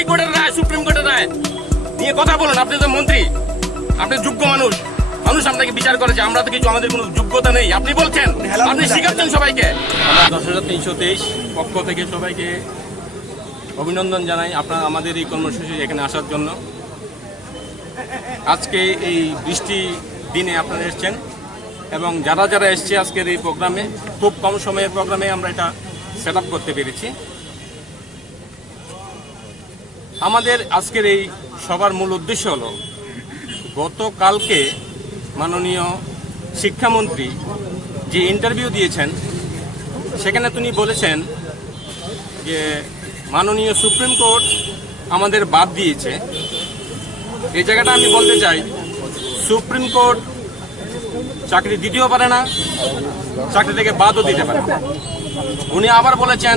হাইকোর্টের রায়, সুপ্রিম কোর্টের রায় নিয়ে কথা বলুন। আপনি তো মন্ত্রী, আপনি যোগ্য মানুষ, মানুষ আপনাকে বিচার করেছে। আমরা তো কিছু, আমাদের কোনো যোগ্যতা নেই। আপনি বলছেন, আপনি শিখাচ্ছেন সবাইকে। আমরা 10,323 পক্ষ থেকে সবাইকে অভিনন্দন জানাই আপনারা আমাদের এই কর্মসূচি এখানে আসার জন্য। আজকে এই বৃষ্টি দিনে আপনারা এসছেন এবং যারা যারা এসছে আজকের এই প্রোগ্রামে, খুব কম সময়ের প্রোগ্রামে আমরা এটা সেট আপ করতে পেরেছি। আমাদের আজকের এই সবার মূল উদ্দেশ্য হলো, গতকালকে মাননীয় শিক্ষামন্ত্রী যে ইন্টারভিউ দিয়েছেন সেখানে তিনি বলেছেন যে মাননীয় সুপ্রিম কোর্ট আমাদের বাদ দিয়েছে। এই জায়গাটা আমি বলতে চাই, সুপ্রিম কোর্ট চাকরি দিতেও পারে না, চাকরি থেকে বাদও দিতে পারে না। উনি আবার বলেছেন,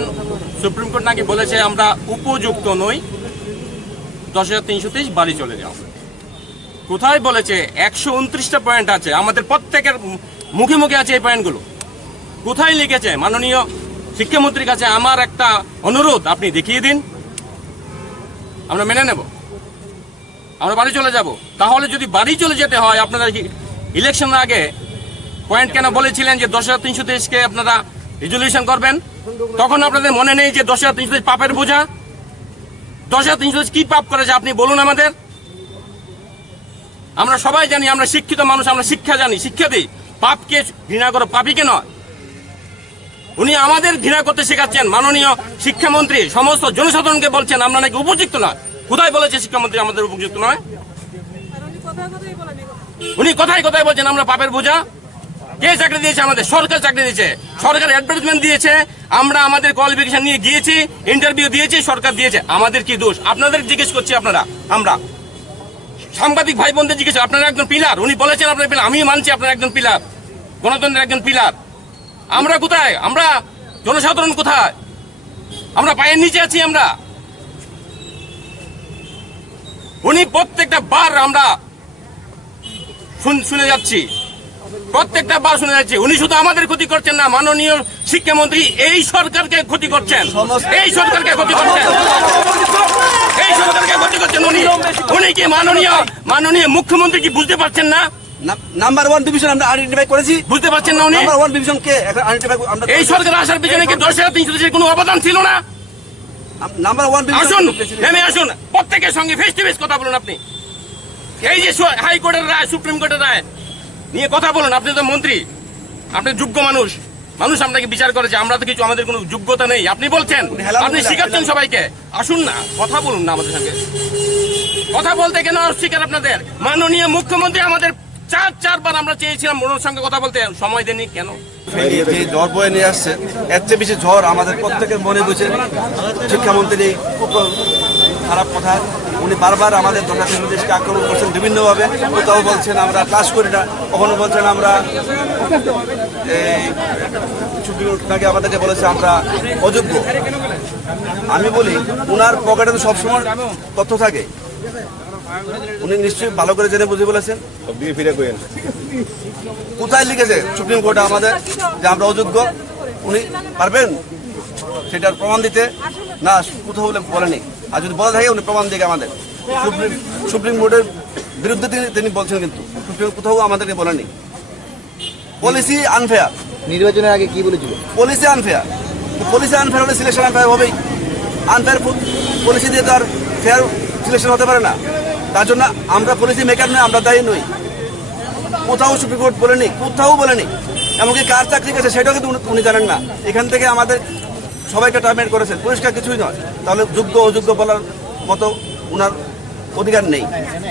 সুপ্রিম কোর্ট নাকি বলেছে আমরা উপযুক্ত নই, 10,323 বাড়ি চলে যাও। কোথায় বলেছে? 129টা পয়েন্ট আছে, আমাদের প্রত্যেকের মুখে মুখে আছে এই পয়েন্টগুলো। কোথায় লিখেছে? মাননীয় শিক্ষামন্ত্রীর কাছে আমার একটা অনুরোধ, আপনি দেখিয়ে দিন, আমরা মেনে নেব, আমরা বাড়ি চলে যাব। তাহলে যদি বাড়ি চলে যেতে হয়, আপনারা ইলেকশনের আগে পয়েন্ট কেন বলেছিলেন যে 10,323কে আপনারা রেজলিউশন করবেন? তখন আপনাদের মনে নেই যে 10,323 পাপের বোঝা? 10,323 কি পাপ করেছে আপনি বলুন আমাদের। আমরা সবাই জানি, আমরা শিক্ষিত মানুষ, আমরা শিক্ষা জানি, শিক্ষা দিই। পাপকে ঘৃণা করো, পাপীকে নয়। উনি আমাদের ঘৃণা করতে শেখাচ্ছেন। মাননীয় শিক্ষামন্ত্রী সমস্ত জনসাধারণকে বলছেন আমরা নাকি উপযুক্ত নয়। কোথায় বলেছে শিক্ষামন্ত্রী আমাদের উপযুক্ত নয়? উনি কথায় কথায় বলছেন আমরা পাপের বোঝা। কে চাকরি দিয়েছে আমাদের? সরকার চাকরি দিয়েছে, সরকার অ্যাডভার্টাইজমেন্ট দিয়েছে, আমরা আমাদের কোয়ালিফিকেশন নিয়ে গিয়েছি, ইন্টারভিউ দিয়েছি, সরকার দিয়েছে। আমাদের কি দোষ? আপনাদের জিজ্ঞেস করছি। আমরা সাংবাদিক ভাই বোনদের জিজ্ঞেস, আপনারা একজন পিলার, উনি বলেছেন আপনার পিলার, আমি মানছি আপনার একজন পিলার, গণতন্ত্রের একজন পিলার। আমরা কোথায়? আমরা জনসাধারণ কোথায়? আমরা পায়ের নিচে আছি। আমরা উনি প্রত্যেকটা বার আমরা শুনে যাচ্ছি, প্রত্যেকটা বার শুনে যাচ্ছি। উনি শুধু আমাদের ক্ষতি করছেন না, মাননীয় শিক্ষামন্ত্রী এই সরকারকে ক্ষতি করছেন, এই সরকারকে ক্ষতি করছেন, এই সরকারকে ক্ষতি করছেন। উনি কি মাননীয় মুখ্যমন্ত্রী কি বুঝতে পারছেন না? নাম্বার 1 ডিভিশন আমরা আইডেন্টিফাই করেছি, বুঝতে পারছেন না? উনি নাম্বার 1 ডিভিশন কে আইডেন্টিফাই আমরা এই সরকার আসার পিছনে কি 10,323 কোনো অবদান ছিল না? নাম্বার 1 ডিভিশন আসুন, নেমে আসুন, প্রত্যেকের সঙ্গে ফেস টু ফেস কথা বলুন। আপনি এই যে হাইকোর্টের রায়, সুপ্রিম কোর্টের রায় নিয়ে কথা বলুন। আপনি তো মন্ত্রী, আপনি যোগ্য মানুষ, মানুষ আপনাকে বিচার করেছে। আমরা তো কিছু, আমাদের কোনো যোগ্যতা নেই। আপনি বলছেন, আপনি শিখাচ্ছেন সবাইকে। আসুন না, কথা বলুন না আমাদের সঙ্গে। কথা বলতে কেন অস্বীকার আপনাদের? মাননীয় মুখ্যমন্ত্রী আমাদের চারবার আমরা চেয়েছিলাম ওনার সঙ্গে কথা বলতে, সময় দেননি কেন? যে ঝড় বয়ে নিয়ে আসছে, এর চেয়ে বেশি ঝড় আমাদের প্রত্যেকের মনে বুঝে শিক্ষামন্ত্রীর এই খুব খারাপ কথা। উনি বারবার আমাদের জনসাধারণকে আক্রমণ করছেন বিভিন্নভাবে। কোথাও বলছেন আমরা ক্লাস করি না, কখনো বলছেন আমরা এই ছুটিটাকে আমাদেরকে বলেছে আমরা অযোগ্য। আমি বলি, ওনার পকেটে তো সবসময় তথ্য থাকে, উনি নিশ্চয়ই ভালো করে জেনে বুঝে বলেছেন। কোথায় লিখেছে সুপ্রিম কোর্টে আমাদের যে আমরা অযোগ্য? উনি পারবেন সেটার প্রমাণ দিতে? না, কোথাও বলেনি। আর যদি বলা থাকে উনি প্রমাণ দিকে আমাদের সুপ্রিম কোর্টের বিরুদ্ধে তিনি বলছেন, কিন্তু সুপ্রিম কোথাও আমাদেরকে বলেনি। Policy unfair. নির্বাচনের আগে কি বলেছিল? Policy unfair. পলিসি আনফেয়ার হলে সিলেকশন আনফেয়ার হবেই। আনফেয়ার পলিসি দিয়ে তো আর ফেয়ার সিলেকশন হতে পারে না। তার জন্য আমরা পলিসি মেকার নই, আমরা দায়ী নই। কোথাও সুপ্রিম কোর্ট বলেনি, কোথাও বলেনি। এমনকি কার চাকরি গেছে সেটাও কিন্তু উনি জানেন না। এখান থেকে আমাদের সবাইকে টার্মিনেট করেছেন, পরিষ্কার কিছুই নয়। তাহলে যোগ্য অযোগ্য বলার মতো ওনার অধিকার নেই।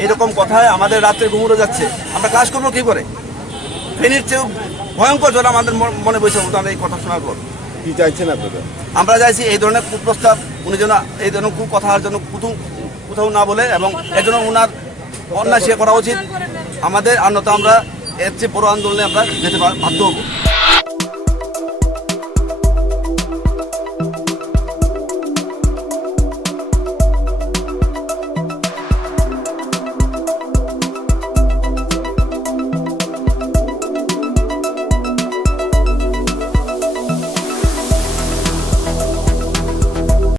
এরকম কথায় আমাদের রাত্রে ঘুমুড়ে যাচ্ছে। আমরা ক্লাস করবো কি করে? ফেনীর চেয়েও ভয়ঙ্কর জ্বর আমাদের মনে বসে ওনার এই কথা শোনার পর। কি চাইছেন আপনারা? আমরা চাইছি এই ধরনের কুপ্রস্তাব উনি যেন, এই ধরনের কুকথার জন্য কোথাও না বলে, এবং এর জন্য ওনার অন্যায় করা উচিত আমাদের। আর নয়তো আমরা এর চেয়ে বড় আন্দোলনে আমরা যেতে বাধ্য হবো।